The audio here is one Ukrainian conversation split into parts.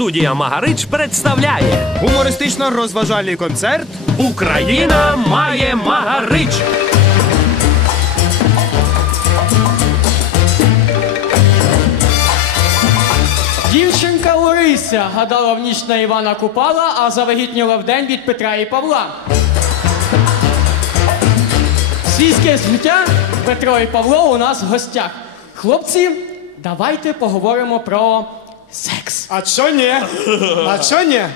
Студія Магарич представляє Гумористично-розважальний концерт. Україна має Магарич. Дівчинка Ларися гадала в ніч на Івана Купала, а завагітніла в день від Петра і Павла. Свійське життя Петро і Павло у нас в гостях. Хлопці, давайте поговоримо про секс. А чо ні? А чо ні?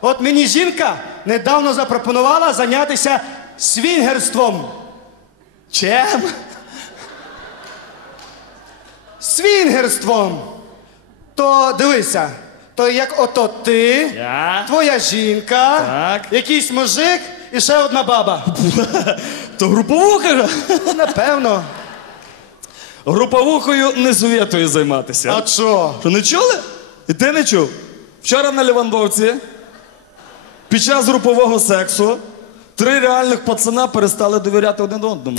От мені жінка недавно запропонувала зайнятися свінгерством. Чим? Свінгерством. То дивися, то як ото ти, Я? твоя жінка, Так. якийсь мужик і ще одна баба. То груповуха? Напевно. Груповухою не совєтую займатися. А що? Що не чули? І ти не чув? Вчора на Лівандовці під час групового сексу три реальних пацана перестали довіряти один одному.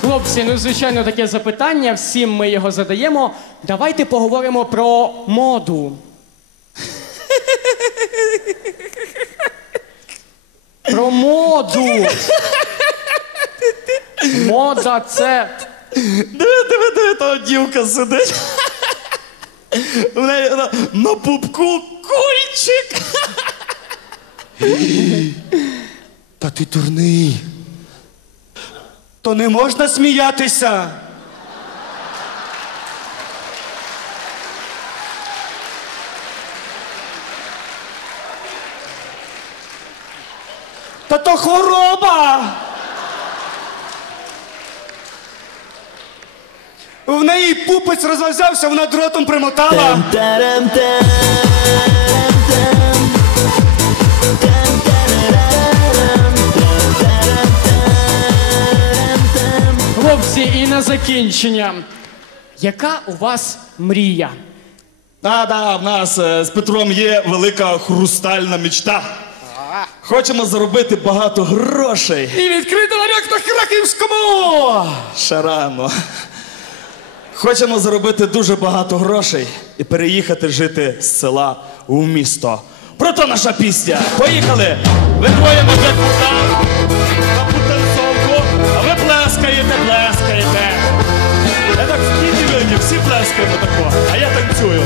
Хлопці, ну звичайно таке запитання, всім ми його задаємо. Давайте поговоримо про моду. Про моду. Мода це. Диви, диви, диви, та дівка сидить. В неї на, на пупку кульчик. Та ти дурний. То не можна сміятися. Та то хвороба. В неї пупець розв'язався, вона дротом примотала. Хлопці, і на закінчення. Яка у вас мрія? Да, да, в нас е, з Петром є велика хрустальна мечта. Хочемо заробити багато грошей. І відкрити ларьок на Краківському. Ще рано. Хочемо заробити дуже багато грошей і переїхати жити з села у місто. Прото наша пісня. Поїхали! Ви двоє можете там, на потанцовку, а ви плескаєте, плескаєте. Я так в кіті всі плескаємо тако, а я танцюю.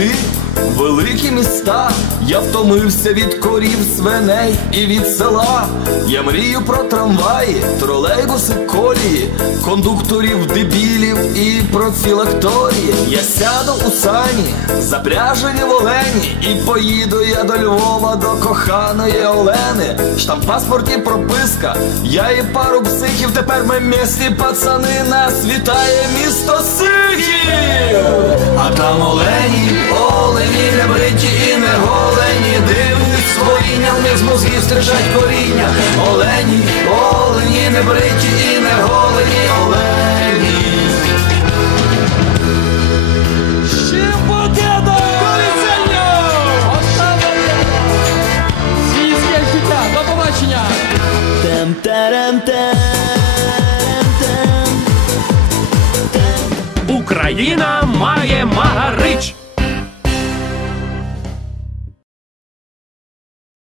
Хочу великі міста. Я втомився від корів, свиней і від села. Я мрію про трамваї, тролейбуси, колії, кондукторів, дебілів і про філакторії. Я сяду у сані, запряжені в олені, і поїду я до Львова, до коханої Олени. Штамп паспорті прописка. Я і пару психів. Тепер ми місті пацани. Нас вітає місто Сихів. А там олені, олені, не бриті і не голені, дивних створіння, в них з мозгів стирчать коріння. Олені, олені, не бриті і не голені, олені. Ще Україна має Магарич.